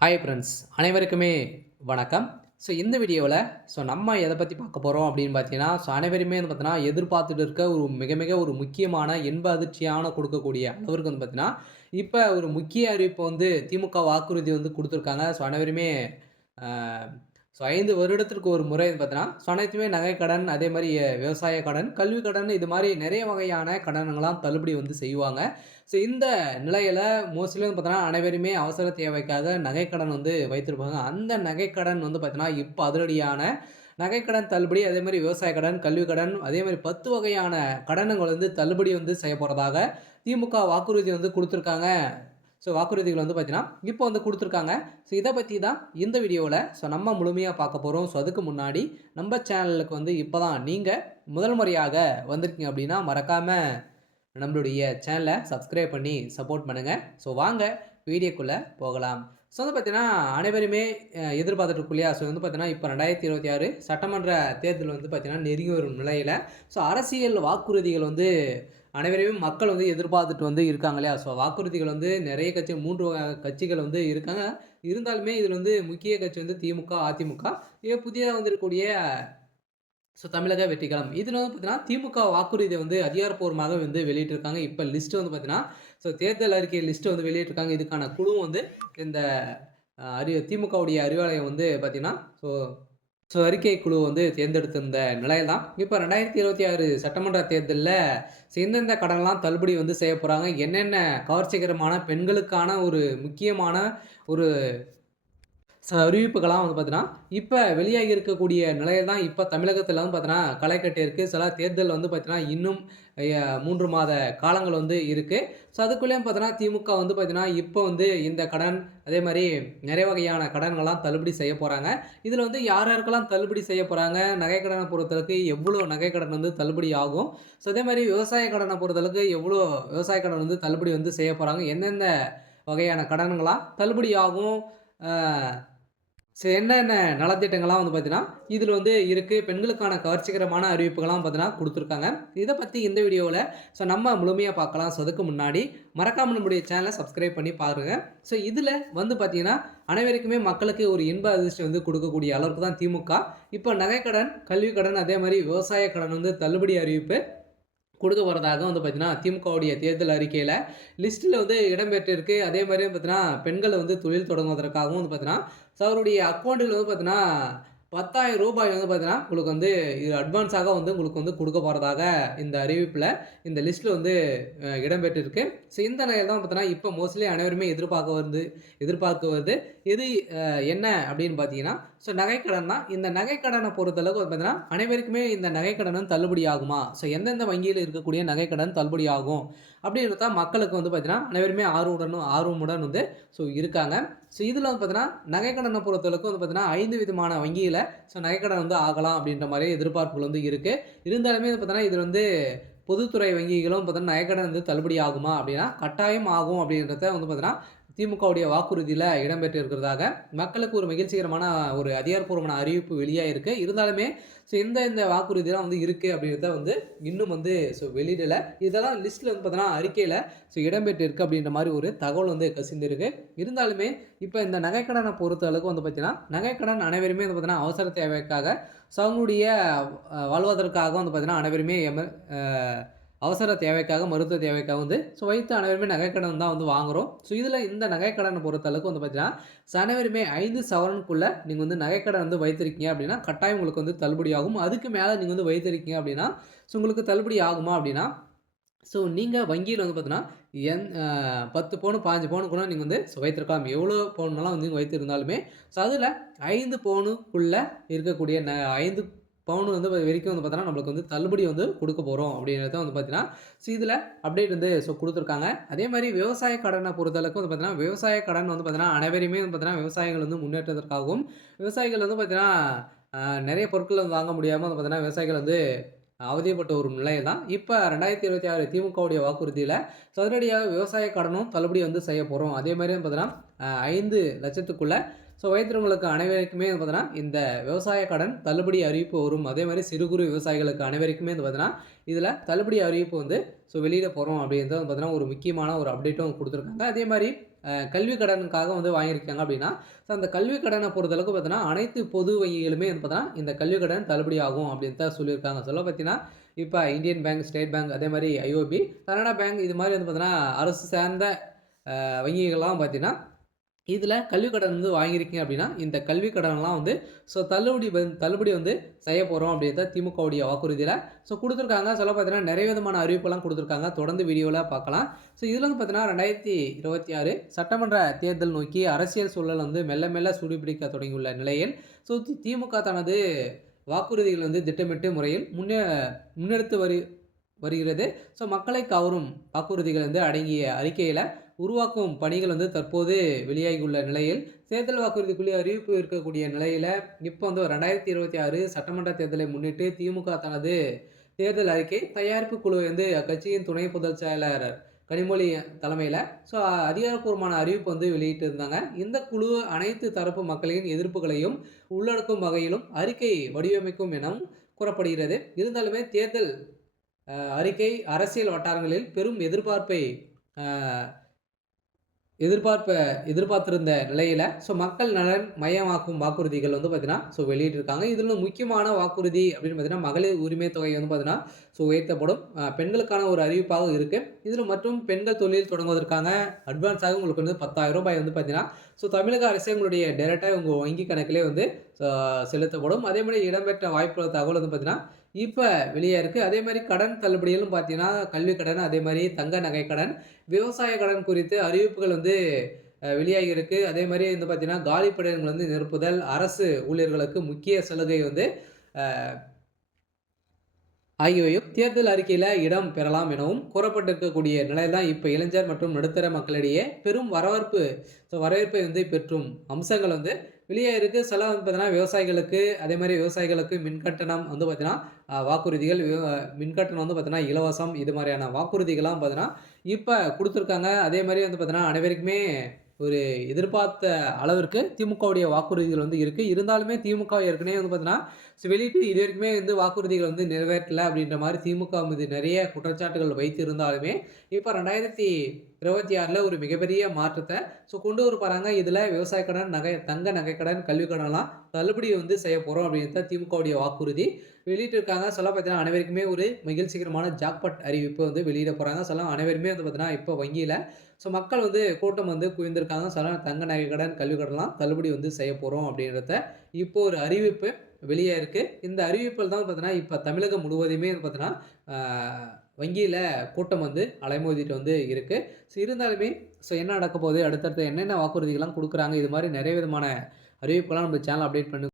Hi friends அனைவருக்குமே வணக்கம். இந்த வீடியோவில் நம்ம எதை பற்றி பார்க்க போகிறோம் அப்படின்னு பார்த்தீங்கன்னா, அனைவருமே வந்து பார்த்தீங்கன்னா எதிர்பார்த்துட்டு இருக்க ஒரு மிக மிக ஒரு முக்கியமான இன்ப அதிர்ச்சியான கொடுக்கக்கூடிய அளவிற்கு வந்து பார்த்தீங்கன்னா, இப்போ ஒரு முக்கிய அறிவிப்பு வந்து திமுக வாக்குறுதி வந்து கொடுத்துருக்காங்க. அனைவருமே அ 5 வருடத்திற்கு ஒரு முறை வந்து பார்த்தீங்கன்னா, அனைத்துமே நகைக்கடன், அதே மாரி விவசாய கடன், கல்வி கடன் இது மாரி நிறைய வகையான கடன்கள்லாம் தள்ளுபடி வந்து செய்வாங்க. இந்த நிலையில மோஸ்ட்லி வந்து பார்த்தீங்கன்னா, அனைவருமே அவசர தேவைக்காக நகைக்கடன் வந்து வைத்திருப்பாங்க. அந்த நகைக்கடன் வந்து பார்த்தீங்கன்னா, இப்ப அதிரடியான நகைக்கடன் தள்ளுபடி, அதே மாரி விவசாய கடன், கல்வி கடன், அதே மாரி 10 வகையான கடன்கள் வந்து தள்ளுபடி வந்து செய்யப்போறதாக திமுக வாக்குறுதி வந்து குடுத்துருக்காங்க. வாக்குறுதிகள் வந்து பார்த்தீங்கன்னா, இப்போ வந்து குடுத்துருக்காங்க. இத பத்தி தான் இந்த வீடியோல நம்ம முழுமையா பார்க்க போறோம். அதுக்கு முன்னாடி நம்ம சேனலுக்கு வந்து இப்ப தான் நீங்க முதல் முறையாக வந்திருக்கீங்க அப்படின்னா, மறக்காம நம்மளுடைய சேனலை சப்ஸ்கிரைப் பண்ணி சப்போர்ட் பண்ணுங்க. வாங்க வீடியோக்குள்ள போகலாம். வந்து பார்த்தீங்கன்னா, அனைவருமே எதிர்பார்த்துட்டு இருக்கோம் இல்லையா? வந்து பார்த்தீங்கன்னா, இப்ப 2026 சட்டமன்ற தேர்தல் வந்து பார்த்தீங்கன்னா, நெருங்கி வரும் நிலையில, அரசியல் வாக்குறுதிகள் வந்து அனைவரையும் மக்கள் வந்து எதிர்பார்த்துட்டு வந்து இருக்காங்க இல்லையா? வாக்குறுதிகள் வந்து நெறைய கட்சி 3 கட்சிகள் வந்து இருக்காங்க. இருந்தாலுமே இதில வந்து முக்கிய கட்சி வந்து திமுக, அதிமுக. புதிதா வந்திருக்கக்கூடிய தமிழக வெற்றிக்கழகம். இதில வந்து பார்த்தீங்கன்னா, திமுக வாக்குறுதிய வந்து அதிகாரப்பூர்வமாக வந்து வெளியிட்டிருக்காங்க. இப்ப லிஸ்ட் வந்து பார்த்தீங்கன்னா, தேர்தல் அறிக்கை லிஸ்ட் வந்து வெளியிட்டிருக்காங்க. இதுக்கான குழுவும் வந்து இந்த திமுகவுடைய அறிவாலயம் வந்து பார்த்தீங்கன்னா, அறிக்கை குழு வந்து தேர்ந்தெடுத்திருந்த நிலையில தான், இப்ப 2026 சட்டமன்ற தேர்தல்ல எந்தெந்த கடன்லாம் தள்ளுபடி வந்து செய்ய போறாங்க, என்னென்ன கவர்ச்சிகரமான பெண்களுக்கான ஒரு முக்கியமான ஒரு அறிவிப்புகள்லாம் வந்து பார்த்தீங்கன்னா, இப்ப வெளியாகி இருக்கக்கூடிய நிலையில தான் இப்ப தமிழகத்தில வந்து பார்த்தீங்கன்னா, களை கட்டியிருக்கு. தேர்தல் வந்து பார்த்தீங்கன்னா, இன்னும் 3 மாத காலங்கள் வந்து இருக்கு. அதுக்குள்ளேயும் பார்த்தீங்கன்னா, திமுக வந்து பார்த்தீங்கன்னா, இப்ப வந்து இந்த கடன், அதே மாரி நிறைய வகையான கடன்கள்லாம் தள்ளுபடி செய்ய போறாங்க. இதுல வந்து யார் யாருக்கெல்லாம் தள்ளுபடி செய்ய போறாங்க, நகைக்கடன பொறுத்தளவுக்கு எவ்வளோ நகைக்கடன் வந்து தள்ளுபடி ஆகும். அதே மாரி விவசாய கடன பொறுத்தளவுக்கு எவ்வளோ விவசாய கடன் வந்து தள்ளுபடி வந்து செய்ய போறாங்க. எந்தெந்த வகையான கடன்கள்லாம் தள்ளுபடி ஆகும். அ என்னென்ன நலத்திட்டங்கள்லாம் வந்து பார்த்தீங்கன்னா, இதில வந்து இருக்கு. பெண்களுக்கான கவர்ச்சிகரமான அறிவிப்புகள்லாம் பார்த்தீங்கன்னா குடுத்துருக்காங்க. இத பத்தி இந்த வீடியோல நம்ம முழுமையா பார்க்கலாம். அதுக்கு முன்னாடி மறக்காம நம்முடைய சேனல சப்ஸ்கிரைப் பண்ணி பாருங்க. இதில வந்து பார்த்தீங்கன்னா, அனைவருக்குமே மக்களுக்கு ஒரு இன்ப அதிர்ச்சி வந்து குடுக்கக்கூடிய அளவுக்கு தான் திமுக. இப்ப நகைக்கடன், கல்வி கடன், அதே மாரி விவசாய கடன் வந்து தள்ளுபடி அறிவிப்பு குடுக்க போறதாக வந்து பார்த்தீங்கன்னா, திமுகவுடைய தேர்தல் அறிக்கையில லிஸ்ட்ல வந்து இடம்பெற்றிருக்கு. அதே மாரி பார்த்தீங்கன்னா, பெண்கள் வந்து தொழில் தொடங்குவதற்காகவும் வந்து பார்த்தீங்கன்னா, அவருடைய அக்கவுண்ட்ல வந்து பார்த்தீங்கன்னா, ரூ. 10,000 வந்து பார்த்தீங்கன்னா, உங்களுக்கு வந்து இது அட்வான்ஸாக வந்து உங்களுக்கு வந்து குடுக்க போறதாக இந்த அறிவிப்புல, இந்த லிஸ்ட்ல வந்து இடம்பெற்றிருக்கு. இந்த நிலையில தான் பார்த்தீங்கன்னா, இப்ப மோஸ்ட்லி அனைவருமே எதிர்பார்க்குவது எது என்ன அப்படின்னு பார்த்தீங்கன்னா, நகைக்கடன் தான். இந்த நகைக்கடன பொறுத்தளவுக்கு பார்த்தீங்கன்னா, அனைவருக்குமே இந்த நகைக்கடன் வந்து தள்ளுபடி ஆகுமா? எந்தெந்த வங்கியில இருக்கக்கூடிய நகைக்கடன் தள்ளுபடி ஆகும்? அப்படின்றது தான் மக்களுக்கு வந்து பார்த்தீங்கன்னா, அனைவருமே ஆர்வமுடன் வந்து இருக்காங்க. இதில வந்து பார்த்தீங்கன்னா, நகைக்கடன பொறுத்தளவுக்கு வந்து பார்த்தீங்கன்னா, 5 விதமான வங்கியில நகைக்கடன் வந்து ஆகலாம் அப்படின்ற மாரி எதிர்பார்ப்புகள் வந்து இருக்கு. இருந்தாலுமே வந்து பார்த்தீங்கன்னா, இது வந்து பொதுத்துறை வங்கிகளும் பார்த்தீங்கன்னா, நகைக்கடன் வந்து தள்ளுபடி ஆகுமா? அப்படின்னா, கட்டாயம் ஆகும் அப்படின்றத வந்து பார்த்தீங்கன்னா, திமுகவுடைய வாக்குறுதியில இடம்பெற்றிருக்கிறதாக மக்களுக்கு ஒரு மகிழ்ச்சிகரமான ஒரு அதிகாரப்பூர்வமான அறிவிப்பு வெளியாயிருக்கு. இருந்தாலுமே இந்த வாக்குறுதிலாம் வந்து இருக்கு அப்படின்றத வந்து இன்னும் வந்து வெளியிடல. இதெல்லாம் லிஸ்ட்ல வந்து பார்த்தீங்கன்னா, அறிக்கையில இடம்பெற்றிருக்கு அப்படின்ற மாரி ஒரு தகவல் வந்து கசிந்திருக்கு. இருந்தாலுமே இப்ப இந்த நகைக்கடன பொறுத்த அளவுக்கு வந்து பார்த்தீங்கன்னா, நகைக்கடன் அனைவருமே வந்து பார்த்தீங்கன்னா, அவசர தேவைக்காக அவங்களுடைய வாழ்வதற்காக வந்து பார்த்தீங்கன்னா, அனைவருமே அ அவசர தேவைக்காக, மருத்துவ தேவைக்காக வந்து வைத்து அனைவருமே நகைக்கடன் தான் வந்து வாங்குறோம். இதில இந்த நகைக்கடன பொறுத்த அளவுக்கு வந்து பார்த்தீங்கன்னா, அனைவருமே 5 சவரனுக்குள்ள நீங்க வந்து நகைக்கடன் வந்து வைத்திருக்கீங்க அப்படின்னா, கட்டாயம் உங்களுக்கு வந்து தள்ளுபடி ஆகும். அதுக்கு மேல நீங்க வந்து வைத்திருக்கீங்க அப்படின்னா, உங்களுக்கு தள்ளுபடி ஆகுமா அப்படின்னா, நீங்க வங்கியில வந்து பார்த்தீங்கன்னா, 10 பவுன், 15 பவுன் கூட நீங்க வந்து வைத்திருக்கலாம். எவ்வளோ பவுன்லாம் வந்து நீங்க வைத்திருந்தாலுமே, அதில 5 பவுனுக்குள்ள இருக்கக்கூடிய 5 பவுன் வந்து வரைக்கும் வந்து பார்த்தீங்கன்னா, நம்மளுக்கு வந்து தள்ளுபடி வந்து குடுக்க போறோம் அப்படின்றத வந்து பார்த்தீங்கன்னா, இதில அப்டேட் வந்து குடுத்துருக்காங்க. அதே மாரி விவசாய கடன பொறுத்தளவுக்கு வந்து பார்த்தீங்கன்னா, விவசாய கடன் வந்து பார்த்தீங்கன்னா, அனைவரையுமே வந்து பார்த்தீங்கன்னா, விவசாயிகள் வந்து முன்னேற்றத்திற்காகவும், விவசாயிகள் வந்து பார்த்தீங்கன்னா, அ நெறைய பொருட்கள் வந்து வாங்க முடியாம வந்து பார்த்தீங்கன்னா, விவசாயிகள் வந்து அவதிப்பட்ட ஒரு நிலை தான். இப்ப 2026 திமுகவுடைய வாக்குறுதியில சதுரடியாக விவசாய கடனும் தள்ளுபடி வந்து செய்ய போறோம். அதே மாரி வந்து பார்த்தீங்கன்னா, 5,00,000க்குள்ள வைத்திருக்கிறவங்களுக்கு அனைவருக்குமே வந்து பார்த்தீங்கன்னா, இந்த விவசாய கடன் தள்ளுபடி அறிவிப்பு வரும். அதே மாரி சிறு குறு விவசாயிகளுக்கு அனைவருக்குமே வந்து பார்த்தீங்கன்னா, இதில தள்ளுபடி அறிவிப்பு வந்து வெளியிட போறோம் அப்படின்றத வந்து பார்த்தீங்கன்னா, ஒரு முக்கியமான ஒரு அப்டேட்டும் குடுத்துருக்காங்க. அதே மாரி கல்வி கடனுக்காக வந்து வாங்கியிருக்காங்க அப்படின்னா, ஸோ அந்த கல்வி கடனை பொறுத்தளவுக்கு பார்த்தீங்கன்னா, அனைத்து பொது வங்கிகளுமே வந்து பார்த்தீங்கன்னா, இந்த கல்வி கடன் தள்ளுபடி ஆகும் அப்படின்னு தான் சொல்லியிருக்காங்க. சொல்ல பார்த்தீங்கன்னா, இப்ப இந்தியன் பேங்க், ஸ்டேட் பேங்க் அதே மாரி ஐஓபி, கனரா பேங்க் இது மாரி வந்து பார்த்தீங்கன்னா, அரசு சார்ந்த வங்கிகள்லாம் பார்த்தீங்கன்னா, இதில கல்வி கடன் வந்து வாங்கியிருக்கீங்க அப்படின்னா, இந்த கல்வி கடன்லாம் வந்து தள்ளுபடி வந்து செய்ய போறோம் அப்படின்றத திமுகவுடைய வாக்குறுதியில குடுத்துருக்காங்க. சொல்ல பார்த்தீங்கன்னா, நெறைய விதமான அறிவிப்பெல்லாம் குடுத்துருக்காங்க. தொடர்ந்து வீடியோல பார்க்கலாம். இதில வந்து பார்த்தீங்கன்னா, 2026 சட்டமன்ற தேர்தல் நோக்கி அரசியல் சூழல் வந்து மெல்ல மெல்ல சூடுபிடிக்க தொடங்கியுள்ள நிலையில், திமுக தனது வாக்குறுதிகள் வந்து திட்டமிட்டு முறையில் முன்னெடுத்து வருகிறது. மக்களை கவரும் வாக்குறுதிகள் வந்து அடங்கிய அறிக்கையில உருவாக்கும் பணிகள் வந்து தற்போது வெளியாகியுள்ள நிலையில், தேர்தல் வாக்குறுதிக்குள்ளே அறிவிப்பு இருக்கக்கூடிய நிலையில, இப்ப வந்து 2026 சட்டமன்ற தேர்தலை முன்னிட்டு திமுக தனது தேர்தல் அறிக்கை தயாரிப்பு குழுவை வந்து அக்கட்சியின் துணை பொதுச் செயலாளர் கனிமொழி தலைமையில அதிகாரப்பூர்வமான அறிவிப்பு வந்து வெளியிட்டிருந்தாங்க. இந்த குழு அனைத்து தரப்பு மக்களின் எதிர்ப்புகளையும் உள்ளடக்கும் வகையிலும் அறிக்கை வடிவமைக்கும் எனவும் கூறப்படுகிறது. இருந்தாலுமே தேர்தல் அறிக்கை அரசியல் வட்டாரங்களில் பெரும் எதிர்பார்ப்பை அ எதிர்பார்ப்ப எதிர்பார்த்திருந்த நிலையில, மக்கள் நலன் மையமாக்கும் வாக்குறுதிகள் வந்து பார்த்தீங்கன்னா, வெளியிட்டிருக்காங்க. இதில முக்கியமான வாக்குறுதி அப்படின்னு பார்த்தீங்கன்னா, மகளிர் உரிமை தொகை வந்து பார்த்தீங்கன்னா, உயர்த்தப்படும். பெண்களுக்கான ஒரு அறிவிப்பாக இருக்கு. இதில மற்றும் பெண்கள் தொழில் தொடங்குவதற்கான அட்வான்ஸாக உங்களுக்கு வந்து ரூ. 10,000 வந்து பார்த்தீங்கன்னா, தமிழக அரசே உங்களுடைய டைரக்ட்டா உங்க வங்கி கணக்கிலே வந்து செலுத்தப்படும். அதேமாரி இடம்பெற்ற வாய்ப்புள்ள தகவல் வந்து பார்த்தீங்கன்னா, இப்ப வெளியா இருக்கு. அதேமாரி கடன் தள்ளுபடிகளும் பார்த்தீங்கன்னா, கல்வி கடன், அதேமாரி தங்க நகை கடன், விவசாய கடன் குறித்து அறிவிப்புகள் வந்து வெளியாகி இருக்கு. அதேமாரி வந்து பார்த்தீங்கன்னா, காலி பணியிடங்கள் வந்து நிரப்புதல், அரசு ஊழியர்களுக்கு முக்கிய சலுகை வந்து அ ஆகியவையும் தேர்தல் அறிக்கையில இடம் பெறலாம் எனவும் கூறப்பட்டிருக்கக்கூடிய நிலையில் தான் இப்ப இளைஞர் மற்றும் நடுத்தர மக்களிடையே பெரும் வரவேற்பை வந்து பெற்றும் அம்சங்கள் வந்து வெளியாயிருக்கு. சில வந்து பார்த்தீங்கன்னா, விவசாயிகளுக்கு அதேமாரி விவசாயிகளுக்கு மின்கட்டணம் வந்து பார்த்தீங்கன்னா, வாக்குறுதிகள் மின்கட்டணம் வந்து பார்த்தீங்கன்னா, இலவசம் இது மாரியான வாக்குறுதிகள்லாம் பார்த்தீங்கன்னா, இப்ப குடுத்துருக்காங்க. அதேமாரி வந்து பார்த்தீங்கன்னா, அனைவருக்குமே ஒரு எதிர்பார்த்த அளவிற்கு திமுகவுடைய வாக்குறுதிகள் வந்து இருக்கு. இருந்தாலுமே திமுக ஏற்கனவே வந்து பார்த்தீங்கன்னா, வெளியிட்டு இதுவரைக்குமே வந்து வாக்குறுதிகள் வந்து நிறைவேற்றல அப்படின்ற மாரி திமுக மீது நெறைய குற்றச்சாட்டுகள் வைத்திருந்தாலுமே, இப்ப 2026ல ஒரு மிகப்பெரிய மாற்றத்த கொண்டு வர போறாங்க. இதுல விவசாய கடன், தங்க நகை கடன், கல்வி கடன்லாம் தள்ளுபடி வந்து செய்ய போறோம் அப்படின்றது தான் திமுகவுடைய வாக்குறுதி. வெளியிட்டிருக்காங்க. சொல்ல பார்த்தீங்கன்னா, அனைவருக்குமே ஒரு மகிழ்ச்சிகரமான ஜாக்பாட் அறிவிப்பு வந்து வெளியிட போறாங்க. அனைவருமே வந்து பார்த்தீங்கன்னா, இப்ப வங்கியில மக்கள் வந்து கூட்டம் வந்து குவிந்திருக்காங்க. தங்க நகை கடன், கல்வி கடன்லாம் தள்ளுபடி வந்து செய்ய போறோம் அப்படின்றத இப்போ ஒரு அறிவிப்பு வெளியா இருக்கு. இந்த அறிவிப்பில் தான் பார்த்தீங்கன்னா, இப்ப தமிழகம் முழுவதுமே பார்த்தீங்கன்னா, வங்கியில கூட்டம் வந்து அலைமோதிட்டு வந்து இருக்கு. இருந்தாலுமே என்ன நடக்க போகுது? அடுத்தடுத்து என்னென்ன வாக்குறுதிகள்லாம் குடுக்குறாங்க? இது மாரி நெறைய விதமான அறிவிப்புலாம் நம்ம சேனல் அப்டேட் பண்ணி